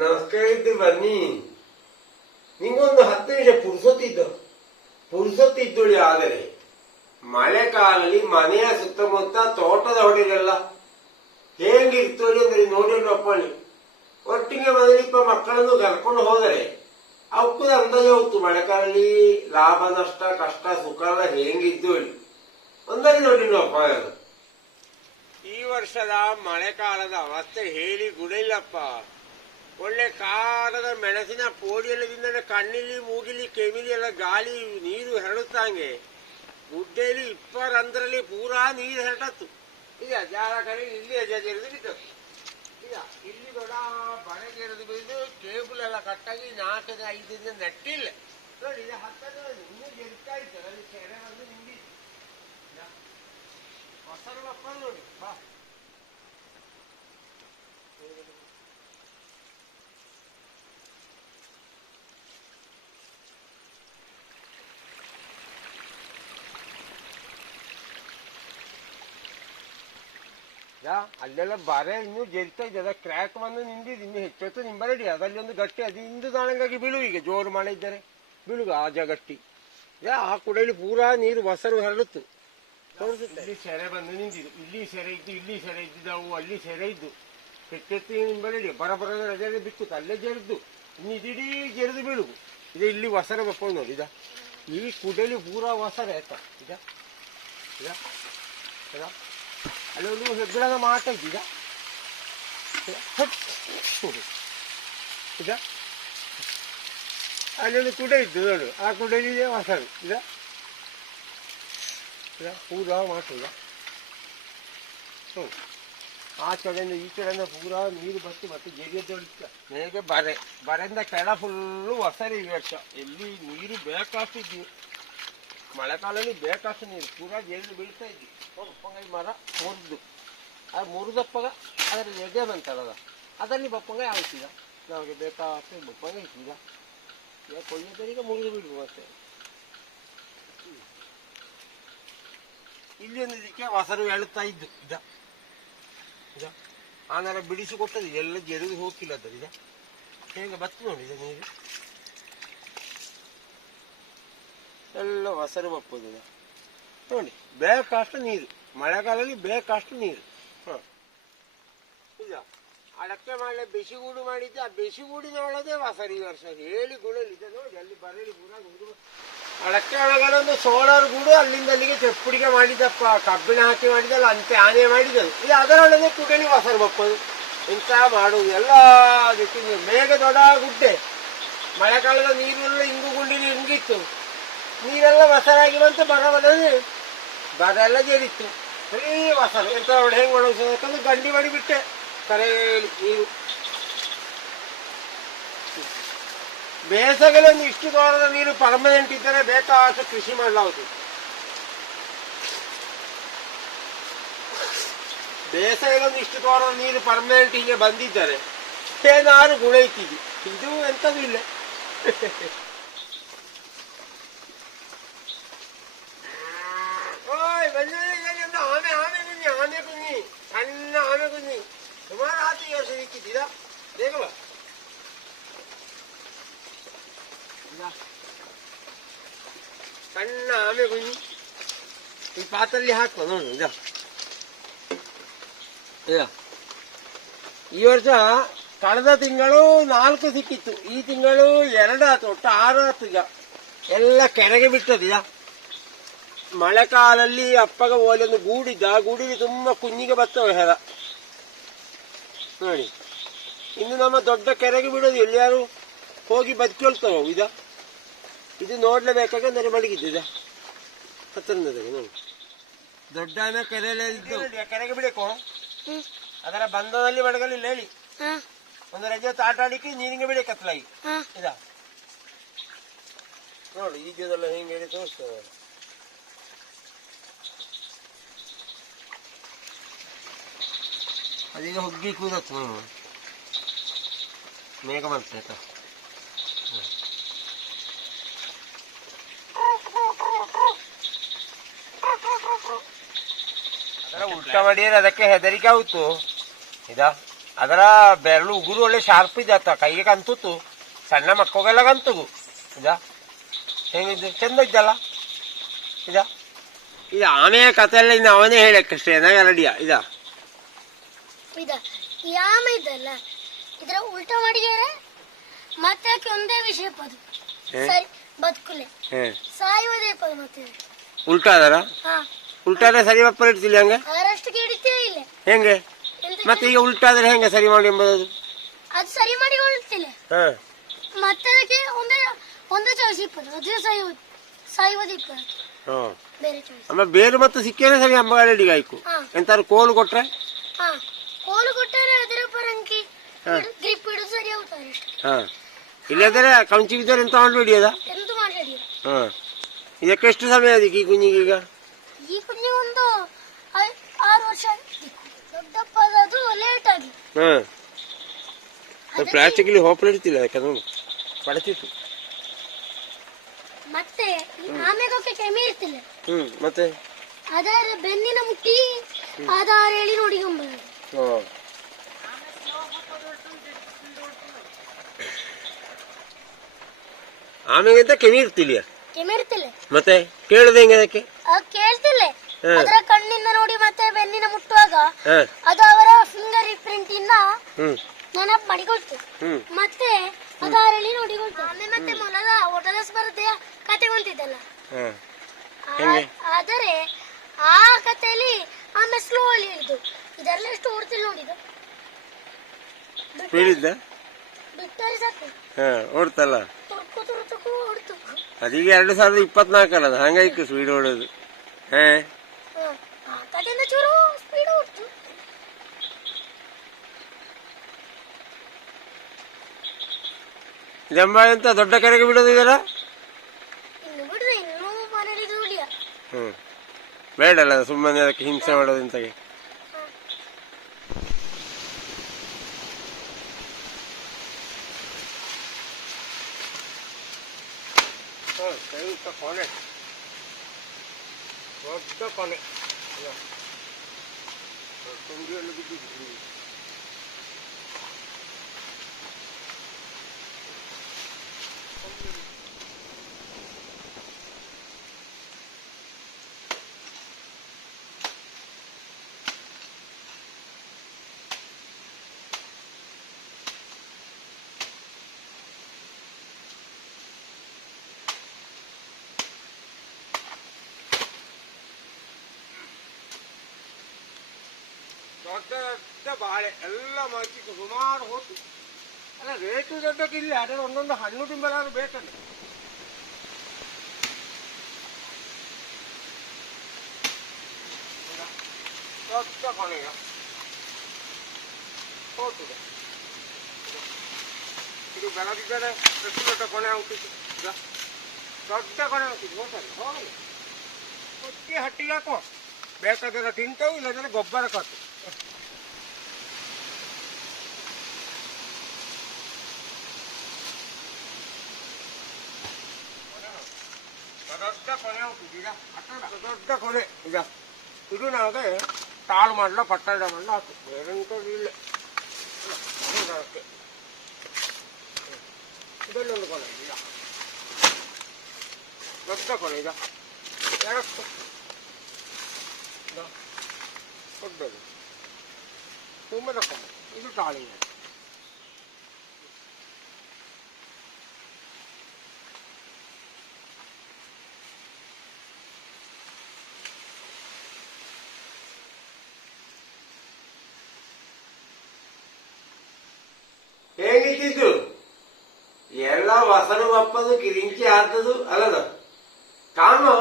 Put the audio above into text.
ನಮಸ್ಕಾರ ಬನ್ನಿ. ನಿಂಗೊಂದು ಹತ್ತು ನಿಮಿಷ ಪುರುಸೊತ್ತಿದ್ದು. ಪುರುಸೊತ್ತಿದ್ದುಳಿ ಆದರೆ ಮಳೆಗಾಲದಲ್ಲಿ ಮನೆಯ ಸುತ್ತಮುತ್ತ ತೋಟದ ಹೊಡೆಯಲ್ಲ ಹೇಗಿರ್ತದೆ ಅಂದ್ರೆ ನೋಡಿರೋ ಅಪ್ಪಣಿ ಒಟ್ಟಿಗೆ ಮೊದಲಿಪ್ಪ ಮಕ್ಕಳನ್ನು ಕರ್ಕೊಂಡು ಹೋದರೆ, ಅವಕ್ಕೂ ಅಂದಾಜು ಹೋಗ್ತು ಮಳೆಗಾಲದಲ್ಲಿ ಲಾಭ, ನಷ್ಟ, ಕಷ್ಟ, ಸುಖ ಎಲ್ಲ ಹೇಗಿದ್ದು ಒಂದಾಗಿ ನೋಡಿ ಅಪ್ಪ ಈ ವರ್ಷದ ಮಳೆಕಾಲದ ಅವಸ್ಥೆ ಹೇಳಿ ಗುಡಿಲ್ಲಪ್ಪ ಒಳ್ಳೆ ಕಾರದ ಮೆಣಸಿನ ಪೋಡಿಯಲ್ಲದಿಂದ ಕಣ್ಣಿಲಿ, ಮೂಗಿಲಿ ಕೆಮಿಲಿ ಎಲ್ಲ ಗಾಳಿ, ನೀರು ಹರಡುತ್ತಂಗೆ. ಗುಡ್ಡೆಯಲ್ಲಿ ಇಪ್ಪರಂದ್ರಲ್ಲಿ ಪೂರಾ ನೀರು ಹರಟತ್ತು. ಈಗ ಜಾರ ಕಡೆ ಇಲ್ಲಿ ಅಜರಿದು ಬಿಟ್ಟು. ಈಗ ಇಲ್ಲಿ ದೊಡ್ಡ ಬಣಗೆರೆದು ಬಿದ್ದು ಕೇಬಲ್ ಎಲ್ಲ ಕಟ್ಟಾಗಿ ನಾಲ್ಕನೇ ಐದರಿಂದ ನೆಟ್ಟಿಲ್ಲ. ನೋಡಿ ಇದು ಹತ್ತದ ಇನ್ನೂ ಜರುತ್ತಾ ಇತ್ತು. ಅಲ್ಲಿ ಕೆರೆ ಬಂದು ನಿಂದಿತ್ತು. ಹೊಸರು ಮಕ್ಕಳು ನೋಡಿ, ಬಾ. ಯಾ, ಅಲ್ಲೆಲ್ಲ ಬಾರೆ ಇನ್ನೂ ಜರಿತಾ ಇದೆ ಕ್ರ್ಯಾಕ್ ಬಂದು ನಿಂದಿದ್ದು ಇನ್ನು ಹೆಚ್ಚೊತ್ತು ನಿಂಬರಡಿ ಅದಲ್ಲಿ ಒಂದು ಗಟ್ಟಿ, ಅದು ಇಂದು ದಾಳಂಗಾಗಿ ಬೀಳು ಈಗ. ಜೋರು ಮಳೆ ಇದ್ದರೆ ಬೀಳುಗ ಆ ಗಟ್ಟಿ. ಯಾ, ಆ ಕುಡಲಿ ಪೂರಾ ನೀರು ಹೊಸರು ತೋರಿಸುತ್ತೆ. ಇಲ್ಲಿ ಸೆರೆ ಬಂದು ನಿಂತಿದ್ದು ಇಲ್ಲಿ ಸೆರೆ ಇದ್ದು, ಇಲ್ಲಿ ಸೆರೆ ಇದ್ದಿದ್ದವು ಅಲ್ಲಿ ಸೆರೆ ಇದ್ದು. ಹೆಚ್ಚೆತ್ತಿ ನಿಂಬರಡಿ ಬರ ಬರದ ರಜೆ ಬಿತ್ತು. ಅಲ್ಲೇ ಜರಿದ್ದು. ಇನ್ನು ಇದಿಡೀ ಜರಿದು ಬೀಳುಗು. ಇದು ಇಲ್ಲಿ ಹೊಸರ ಬಪ್ಪಳು ನೋಡಿ. ಇದ ಈ ಕುಡಲಿ ಪೂರಾ ಹೊಸರ ಆಯ್ತಾ? ಇದ ಇದ ಇದ ಅಲ್ಲೊಂದು ಹೆಗ್ಗಳದ ಮಾಟ ಇದ್ದೀಗ ಈಗ ಅಲ್ಲೊಂದು ಕುಡ ಇದ್ದು ನೋಡು ಆ ಕುಡಲಿದೆ ಹೊಸದು ಈಗ ಈಗ ಪೂರಾ ಮಾಟ ಈಗ ಹ್ಞೂ ಆ ಕಡೆಯಿಂದ ಈ ಕಡೆಯಿಂದ ಪೂರಾ ನೀರು ಬತ್ತು ಮತ್ತೆ ಜರಿಯದೊಳಿತ ನನಗೆ ಬರೆ ಬರೆಯಿಂದ ಕೆಳ ಫುಲ್ಲು ಹೊಸರಿ ಈ ವರ್ಷ ಎಲ್ಲಿ ನೀರು ಬೇಕಾಗ್ತಿದ್ವಿ ಮಳೆಗಾಲದಲ್ಲಿ ಬೇಕಾಷ್ಟು ನೀರು ಪೂರಾ ಜೇನು ಬೀಳ್ತಾ ಇದ್ವಿ ಬಪ್ಪಂಗ ಮರ ಮುರಿದು. ಅದು ಮುರಿದಪ್ಪಗ ಅದರ ಬಂತಲ್ಲ ಅದರಲ್ಲಿ ಬಪ್ಪಂಗ ಆಯ್ತೀಗ ನಮಗೆ ಬೇಕಾದ ಬಪ್ಪಂಗ ಇದ್ದೀಗ ಈಗ ಕೊಯ್ಯದರಿಗೆ ಮುರಿದು ಬಿಡುವ ಮತ್ತೆ. ಇಲ್ಲಿ ಒಂದು ಇದಕ್ಕೆ ಹೊಸರು ಎಳುತ್ತಾ ಇದ್ದು. ಇದ. ಇದ. ಆನರ ಬಿಡಿಸಿ ಕೊಟ್ಟದ್ದು. ಎಲ್ಲ ಜರಿದು ಹೋಗಿಲ್ಲ ಅದು. ಇದ. ಹೇಗೆ ಬತ್ತು ನೋಡಿ ನೀರು. ಎಲ್ಲ ಹೊಸರು ಬಪ್ಪದ ನೋಡಿ. ಬೇಕಾಷ್ಟು ನೀರು. ಮಳೆಗಾಲದಲ್ಲಿ ಬೇಕಷ್ಟು ನೀರು. ಹಾಂ. ಈಗ ಅಡಕೆ ಮಾಡಲೆ ಬೆಸಿಗೂಡು ಮಾಡಿದ್ದೆ. ಆ ಬೆಸಿಗೂಡಿನೊಳಗೆ ಹೊಸರು ಈ ವರ್ಷ ಹೇಳಿ ಗುಡಲಿದೆ ನೋಡಿ, ಅಲ್ಲಿ ಬರಲಿ ಪೂರ ಗುಡು. ಅಡಕೆ ಒಳಗಡೆ ಸೋಲಾರ್ ಗೂಡು ಅಲ್ಲಿಂದ ಅಲ್ಲಿಗೆ ಚೆಪ್ಪುಡಿಗೆ ಮಾಡಿದ್ದಪ್ಪ. ಕಬ್ಬಿಣ ಹಾಕಿ ಮಾಡಿದಲ್ಲ ಅಂತೆ ಆನೆ ಮಾಡಿದದು ಇದು ಅದರೊಳಗೆ ಕುಡಲಿ ಹೊಸರು ಬಪ್ಪದು. ಇಂಥ ಮಾಡುವುದು ಎಲ್ಲ ದಿಕ್ಕಿನ ಮೇಘ ದೊಡ್ಡ ಗುಡ್ಡೆ. ಮಳೆಗಾಲದ ನೀರೆಲ್ಲ ಹಿಂಗು ಗುಂಡಿ ಹಿಂಗಿತ್ತು. ನೀರೆಲ್ಲ ಹೊಸರಾಗಿ ಬಂತು ಬರ ಬರ ಎಲ್ಲ ಜೇರಿತ್ತು ಬರೀ ಹೊಸರು ಎಂತ ನೋಡಿ ಹೆಂಗೆ ಮಾಡೋದು ಯಾಕಂದ್ರೆ ಗಂಡಿ ಮಾಡಿ ಬಿಟ್ಟೆ. ಕರೆಯಲ್ಲಿ ನೀರು ಬೇಸಗೆಲೊಂದು ಇಷ್ಟು ದೂರದ ನೀರು ಪರ್ಮನೆಂಟ್ ಇದ್ದರೆ ಬೇಕಾದಷ್ಟು ಕೃಷಿ ಮಾಡಲಾಗುದು ಬೇಸಗೆಲೊಂದು ಇಷ್ಟು ದೂರದ ನೀರು ಪರ್ಮನೆಂಟ್ ಹೀಗೆ ಬಂದಿದ್ದರೆ ಏನಾದ್ರು ಗುಣ ಇತ್ತಿದ್ದು ಇದು ಎಂಥದ್ದು ಇಲ್ಲ. ಸಣ್ಣ ಆಮೆ ಕುಂಜಿ ಆತು ಈ ವರ್ಷ ಆಮೆ ಈ ಪಾತ್ರಲ್ಲಿ ಹಾಕುವ ನೋಡು ಇದ ಈ ವರ್ಷ ಕಳೆದ ತಿಂಗಳು ನಾಲ್ಕು ಸಿಕ್ಕಿತ್ತು. ಈ ತಿಂಗಳು ಎರಡಾತು, ಒಟ್ಟು ಆರು ಆತು ಈಗ ಎಲ್ಲ ಕೆರೆಗೆ ಬಿಟ್ಟದಿದ. ಮಳೆಕಾಲಲ್ಲಿ ಅಪ್ಪಗ ಓಲೊಂದು ಗೂಡಿದ್ದ ಆ ಗೂಡಿಗೆ ತುಂಬ ಕುಂಜಿಗೆ ಬರ್ತವೆ ಹೆದ ನೋಡಿ ಇನ್ನು ನಮ್ಮ ದೊಡ್ಡ ಕೆರೆಗೆ ಬಿಡೋದು ಎಲ್ಲಿಯಾರು ಹೋಗಿ ಬದುಕೊಳ್ತಾವ ಇದ. ಇದು ನೋಡ್ಲೇಬೇಕಾಗ ನೆರೆ ಮಡಗಿದ್ದು ಹತ್ತಿರದಾಗ ನೋಡಿ. ದೊಡ್ಡ ಕೆರೆಯಲ್ಲಿ ಕೆರೆಗೆ ಬಿಡಬೇಕು. ಅದರ ಬಂಧದಲ್ಲಿ ಮಡಗಲಿಲ್ಲ ಹೇಳಿ. ಒಂದು ರಜೆ ಆಟ ಆಡಿಕೆ ನೀರಿಗೆ ಬಿಡಕ್ಕೆ ಈಗ ಇದ. ನೋಡಿ ಈಜದೆಲ್ಲ ಹೆಂಗೆ ಹೇಳಿ ತೋರಿಸ್ತೇವೆ. ಅದೀಗ ಹುಗ್ಗಿ ಕೂದತ್ತು ಹ್ಞೂ ಮೇಘ ಬಂತು ಆಯ್ತಾ ಅದರ ಉಲ್ಟ ಮಾಡಿದ್ರೆ ಅದಕ್ಕೆ ಹೆದರಿಕೆ ಆಗುತ್ತು ಇದಾ ಅದರ ಬೆರಳು ಉಗುರು ಒಳ್ಳೆ ಶಾರ್ಪ್ ಇದೆ ಆತ ಕೈಗೆ ಕಂತುತ್ತು ಸಣ್ಣ ಮಕ್ಕಳಿಗೆಲ್ಲ ಕಂತುಗು ಇದಾ ಹೇಗಿದ್ದು ಚಂದ ಇದ್ದಲ್ಲ ಇದಾ ಇದು ಆಮೆಯ ಕಥೆಲ್ಲ ಇನ್ನು ಅವನೇ ಹೇಳಕ್ಕಷ್ಟೇ ರೆಡಿಯಾ ಇದಾ ಇದ ಯಾಮ ಇದಲ್ಲ. ಇದ್ರ ಉಲ್ಟಾ ಮಾಡಿದರೆ ಮತ್ತೆ ಆಕೆ ಒಂದೇ ವಿಷಯ ಪದ. ಸರಿ ಬದುಕುಲೆ. ಸಾಯುವುದೇ ಪದ ಮತ್ತೆ. ಉಲ್ಟಾ ಅದರ? ಹಾ. ಉಲ್ಟಾದ್ರೆ ಸರಿ ಬಪ್ಪರ್ ಇಡ್ತಿಲ್ಲ ಹಂಗೆ? ಅದರಷ್ಟಕ್ಕೆ ಹಿಡಿತೇ ಇಲ್ಲ. ಹೆಂಗೆ? ಮತ್ತೆ ಈಗ ಉಲ್ಟಾದ್ರೆ ಹೆಂಗೆ ಸರಿ ಮಾಡಿ ಎಂಬುದು? ಅದು ಸರಿ ಮಾಡಿ ಹೊರಡ್ತಿಲ್ಲ ಹಾ. ಮತ್ತೆ ಅದಕ್ಕೆ ಒಂದೇ ಒಂದೇ ಚಾಯ್ಸ್ ಇಪ್ಪದು. ಅದೇ ಸಾಯುವುದು ಸಾಯುವುದೇ ಇಪ್ಪದು. ಹಾ. ಬೇರೆ ಚಾಯ್ಸ್ ಆಮೇಲೆ ಬೇರು ಮತ್ತು ಸಿಕ್ಕೇನೆ ಸರಿ ಅಂಬ ರೆಡಿಗೆ ಆಯ್ಕು. ಹಾ. ಎಂತಾರು ಕೋಲು ಕೊಟ್ರೆ? ಹಾ. ಪೋಲು ಕೊಟ್ಟರೆ ಅದರ ಪರಂಕಿ ಗ್ರಿಪ್ ಹಿಡಿದು ಸರಿ ಹೋಗ್ತಾರೆ ಹಾ. ಇಲ್ಲದ್ರೆ ಕಂಚಿ ಬಿದ್ದರೆ ಎಂತ ಮಾಡಿ ಹಿಡಿಯೋದ ಎಂತ ಮಾಡಿ ಹಾ. ಇದಕ್ಕೆ ಎಷ್ಟು ಸಮಯ ಅದಕ್ಕೆ ಈ ಕುಂಜಿಗೆ ಈಗ? ಈ ಕುಂಜಿ ಒಂದು ಆರು ವರ್ಷ ದೊಡ್ಡಪ್ಪದದು ಲೇಟ್ ಆಗಿ. ಹಾ. ಪ್ಲಾಸ್ಟಿಕ್ ಇಲ್ಲಿ ಹೋಪ್ಲ ಇಡ್ತಿಲ್ಲ ಯಾಕಂದ್ರೆ ಪಡತಿತ್ತು. ಮತ್ತೆ ಆಮೇಲೆ ಕೆಮಿ ಇರ್ತಿಲ್ಲ. ಹ್ಮ್ ಮತ್ತೆ? ಅದರ ಬೆನ್ನಿನ ಮುಟ್ಟಿ ಆಧಾರ ಹೇಳಿ ಆಮೆಗಿಂತ ಕೆಮಿ ಇರ್ತಿಲ್ಲ. ಮತ್ತೆ ಕೇಳದೆ ಹೆಂಗೆ ಅದಕ್ಕೆ? ಅದು ಕೇಳ್ತಿಲ್ಲ. ಹಾ. ಅದರ ಕಣ್ಣಿಂದ ನೋಡಿ ಮತ್ತೆ ಬೆನ್ನಿನ ಮುಟ್ಟುವಾಗ ಹಾ. ಅದು ಅವರ ಫಿಂಗರ್ ಪ್ರಿಂಟ್ ಇಂದ ಹ್ಮ್. ನೆನಪು ಮಾಡಿಕೊಳ್ತು ಹ್ಮ್. ಮತ್ತೆ ಆಧಾರ ಹೇಳಿ ನೋಡಿಕೊಳ್ತು ಆಮೇಲೆ ಮತ್ತೆ ಮೊಲದ ಓಟದ ಸ್ಪರ್ಧೆಯ ಕತೆ ಬಂತಿದ್ದಲ್ಲ. ಹಾ. ಆ- ಹೆಂಗೆ? ಆದರೆ ಆ ಕಥೆಯಲ್ಲಿ ಆಮೇಲೆ ಸ್ಲೋ ಅಲ್ಲಿ ಇಳಿದು. ಇದೆಲ್ಲ ಎಷ್ಟು ಓಡ್ತಿಲ್ಲ ನೋಡಿದ್ದು ಬಿಟ್ಟರೆ ಸಾಕು. ಹಾ ಓಡ್ತಲ್ಲ. ಅದೀಗ ಎರಡು ಸಾವಿರದ ಇಪ್ಪತ್ನಾಲ್ಕಲ್ಲ ಅದು? ಹಂಗಾಯ್ತು ಸ್ಪೀಡ್ ಓಡೋದು ಹಾ. ಜಂಬ ಅಂತ ದೊಡ್ಡ ಕರೆಗೆ ಬಿಡೋದು ಇದರ ಹ್ಮ್. ಬೇಡಲ್ಲ ಸುಮ್ಮನೆ ಅದಕ್ಕೆ ಹಿಂಸೆ ಮಾಡೋದು ಇಂತಗೆ. った金。割った金。いや。飛んでやるべきです。ದೊಡ್ಡ ಬಾಳೆ ಎಲ್ಲ ಮಚ್ಚಿ ಸುಮಾರು ಹೋತು ಅಲ್ಲ ರೇಟು ದೊಡ್ಡಕ್ಕಿಲ್ಲ ಅದ್ರ ಒಂದೊಂದು ಹಣ್ಣು ತಿಂಬಲಾದ್ರು ಬೇಕಲ್ಲ ದೊಡ್ಡ ಕೊನೆಗ ಹೋಗ್ತದೆ ಇದು ಬೆಳಗಿದ್ದರೆ ಎಷ್ಟು ದೊಡ್ಡ ಕೊನೆ ಆಗ್ತಿತ್ತು ಈಗ ದೊಡ್ಡ ಕೊನೆ ಆಗ್ತಿತ್ತು ಹೋಗ್ತದೆ ಹೋಗಲ್ಲ ಕೊಚ್ಚಿ ಹಟ್ಟಿಗೆ ಹಾಕೋ ಬೇಕಾದ್ರೆ ತಿಂತವು ಇಲ್ಲದ್ರೆ ಗೊಬ್ಬರ ಕೊಟ್ಟು ದೊಡ್ಡ ಕೊನೆ ಹೋಗ್ತಿತ್ತು ಈಗ ಅಟ್ಟ ದೊಡ್ಡ ಕೊನೆ. ಈಗ ಇದು ನನಗೆ ತಾಳು ಮಾಡಲ ಪಟ್ಟಣ ಮಾಡಲ ಆಯ್ತು ಬೇರೆಂಥದ್ದು ಇಲ್ಲ. ಇದು ಅದಕ್ಕೆ. ಇದಲ್ಲೊಂದು ಕೊನೆ ಈಗ. ದೊಡ್ಡ ಕೊನೆ ಈಗ. ಎರಡಕ್ಕೆ ದೊಡ್ಡದು. ತಕೊಂಡು ಇದು ತಾಳಿಗೆ ಹೇಗಿದ್ದಿದ್ದು? ಎಲ್ಲ ವಸರು ಬಪ್ಪದು ಕಿರಿಂಚಿ ಆದದು ಅಲ್ಲದ ಕಾಣು